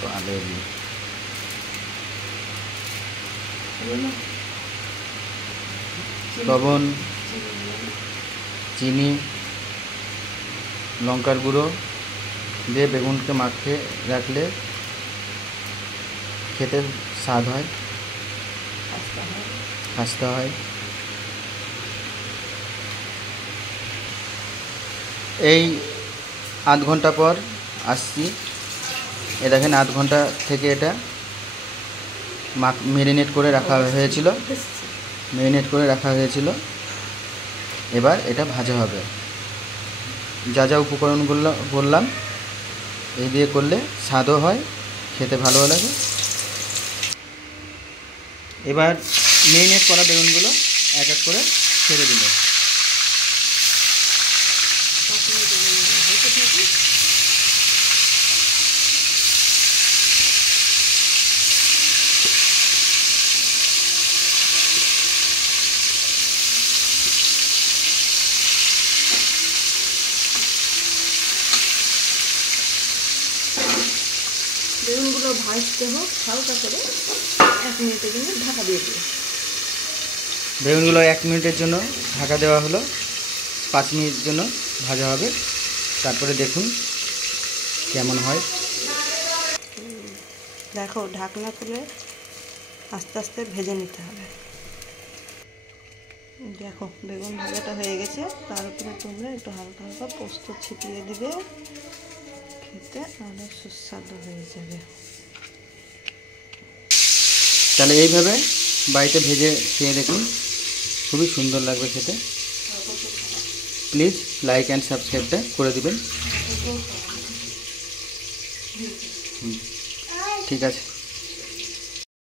তো আলু দিই, লবণ, চিনি, লঙ্কার গুঁড়ো দিয়ে বেগুনকে মাখিয়ে রাখলে খেতে স্বাদ হয়, খাস্তা হয়। এই আধ ঘন্টা পর আসছি, এ দেখেন আধ ঘন্টা থেকে এটা ম্যারিনেট করে রাখা হয়েছিল। এবার এটা ভাজা হবে। যা যা উপকরণগুলো বললাম এই দিয়ে করলে স্বাদও হয়, খেতে ভালো লাগে। এবার ম্যারিনেট করা বেগুনগুলো এক এক করে ছেড়ে দিল। বেগুনগুলো ভাজতে হোক হালকা করে 1 মিনিটের জন্য ঢাকা দিয়ে দিই। বেগুনগুলো 1 মিনিটের জন্য ঢাকা দেওয়া হলো, 5 মিনিটের জন্য ভাজা হবে। তারপরে দেখুন কেমন হয়। দেখো ঢাকনা খুলে আস্তে আস্তে ভেজে নিতে হবে। দেখো বেগুন ভাজাটা হয়ে গেছে, তার উপরে তোমরা একটু হালকা হালকা পোস্ত ছিটিয়ে দিবে, খেতে অনেক সুস্বাদু হয়ে যাবে। তাহলে এইভাবে বাড়িতে ভেজে খেয়ে দেখুন, খুবই সুন্দর লাগবে খেতে। প্লিজ লাইক অ্যান্ড সাবস্ক্রাইবটা করে দিবেন। ঠিক আছে।